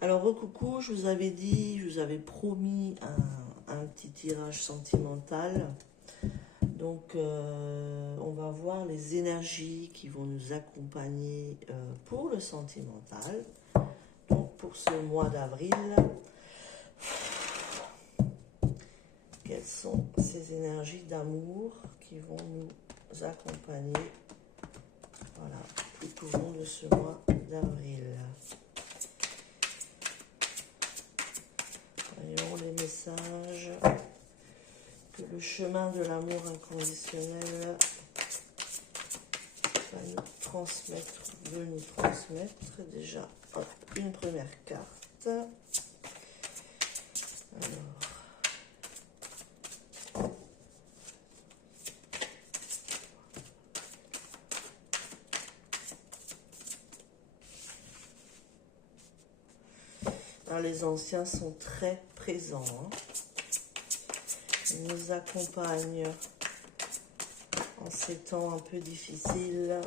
Alors, coucou, je vous avais dit, je vous avais promis un petit tirage sentimental. Donc, on va voir les énergies qui vont nous accompagner pour le sentimental. Donc, pour ce mois d'avril, quelles sont ces énergies d'amour qui vont nous accompagner, voilà, tout au long de ce mois d'avril. Voyons les messages que le chemin de l'amour inconditionnel va nous transmettre, veut nous transmettre. Déjà, hop, une première carte. Alors, les anciens sont très présents. Ils nous accompagnent en ces temps un peu difficiles.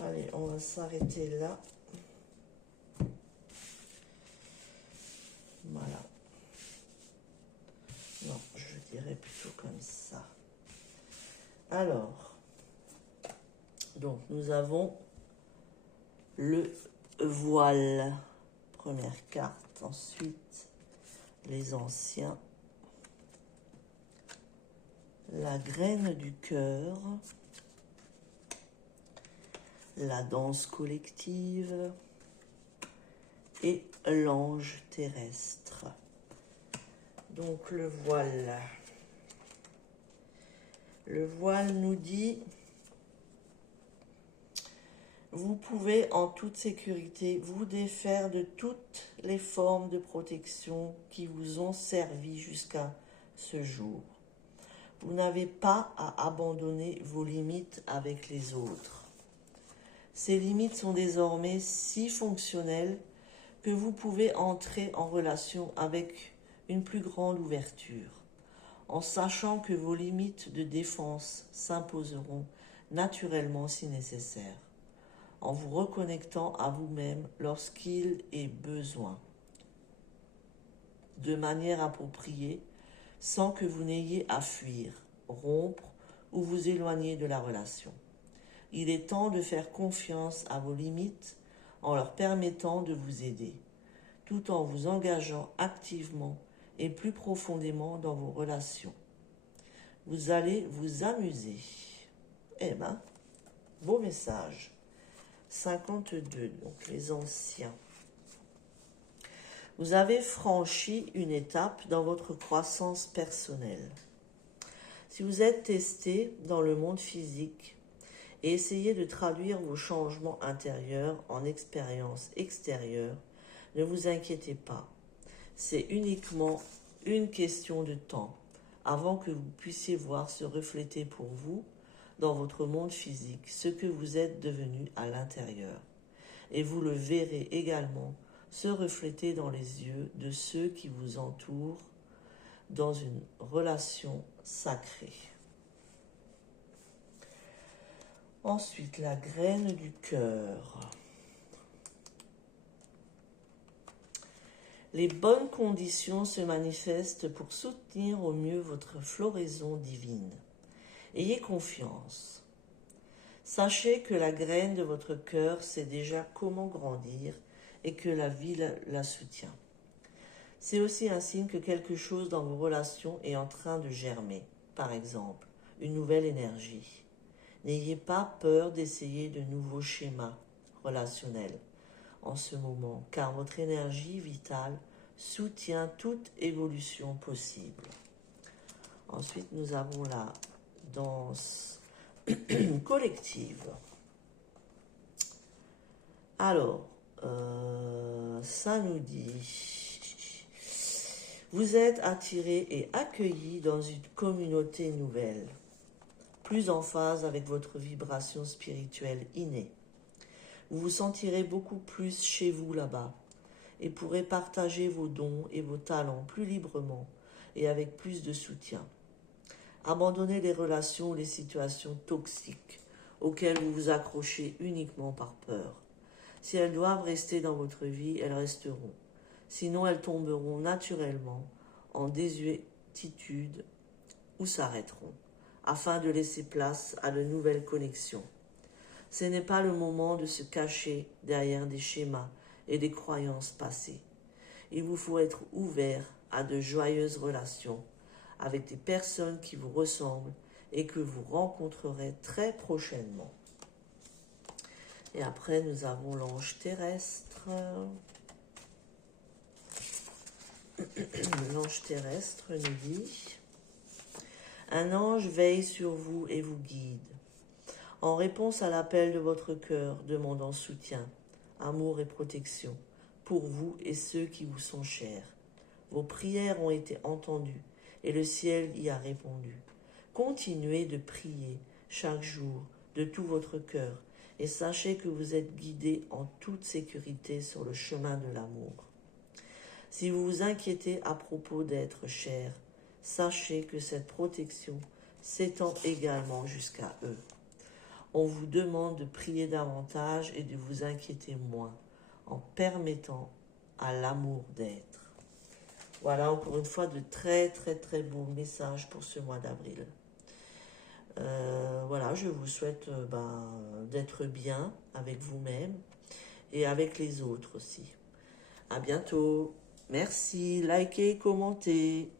Allez, on va s'arrêter là. Voilà. Non, je dirais plutôt comme ça. Alors, donc nous avons le voile, première carte. Ensuite, les anciens. La graine du cœur. La danse collective. Et l'ange terrestre. Donc le voile. Le voile nous dit, vous pouvez en toute sécurité vous défaire de toutes les formes de protection qui vous ont servi jusqu'à ce jour. Vous n'avez pas à abandonner vos limites avec les autres. Ces limites sont désormais si fonctionnelles que vous pouvez entrer en relation avec une plus grande ouverture, en sachant que vos limites de défense s'imposeront naturellement si nécessaire, en vous reconnectant à vous-même lorsqu'il est besoin, de manière appropriée, sans que vous n'ayez à fuir, rompre ou vous éloigner de la relation. Il est temps de faire confiance à vos limites en leur permettant de vous aider, tout en vous engageant activement et plus profondément dans vos relations. Vous allez vous amuser. Eh ben, beau message. 52, donc les anciens. Vous avez franchi une étape dans votre croissance personnelle. Si vous êtes testé dans le monde physique et essayez de traduire vos changements intérieurs en expériences extérieures, ne vous inquiétez pas. C'est uniquement une question de temps avant que vous puissiez voir se refléter pour vous, dans votre monde physique, ce que vous êtes devenu à l'intérieur. Et vous le verrez également se refléter dans les yeux de ceux qui vous entourent dans une relation sacrée. Ensuite, la graine du cœur. Les bonnes conditions se manifestent pour soutenir au mieux votre floraison divine. Ayez confiance. Sachez que la graine de votre cœur sait déjà comment grandir et que la vie la soutient. C'est aussi un signe que quelque chose dans vos relations est en train de germer. Par exemple, une nouvelle énergie. N'ayez pas peur d'essayer de nouveaux schémas relationnels en ce moment, car votre énergie vitale soutient toute évolution possible. Ensuite, nous avons la danse collective. Alors, ça nous dit, vous êtes attiré et accueilli dans une communauté nouvelle, plus en phase avec votre vibration spirituelle innée. Vous vous sentirez beaucoup plus chez vous là-bas et pourrez partager vos dons et vos talents plus librement et avec plus de soutien. Abandonnez les relations ou les situations toxiques auxquelles vous vous accrochez uniquement par peur. Si elles doivent rester dans votre vie, elles resteront. Sinon, elles tomberont naturellement en désuétude ou s'arrêteront, afin de laisser place à de nouvelles connexions. Ce n'est pas le moment de se cacher derrière des schémas et des croyances passées. Il vous faut être ouvert à de joyeuses relations avec des personnes qui vous ressemblent et que vous rencontrerez très prochainement. Et après, nous avons l'ange terrestre. L'ange terrestre nous dit: un ange veille sur vous et vous guide. En réponse à l'appel de votre cœur demandant soutien, amour et protection pour vous et ceux qui vous sont chers. Vos prières ont été entendues et le ciel y a répondu. Continuez de prier chaque jour de tout votre cœur et sachez que vous êtes guidés en toute sécurité sur le chemin de l'amour. Si vous vous inquiétez à propos d'être cher, sachez que cette protection s'étend également jusqu'à eux. On vous demande de prier davantage et de vous inquiéter moins, en permettant à l'amour d'être. Voilà encore une fois de très beaux messages pour ce mois d'avril. Voilà, je vous souhaite d'être bien avec vous-même et avec les autres aussi. À bientôt. Merci, likez, commentez.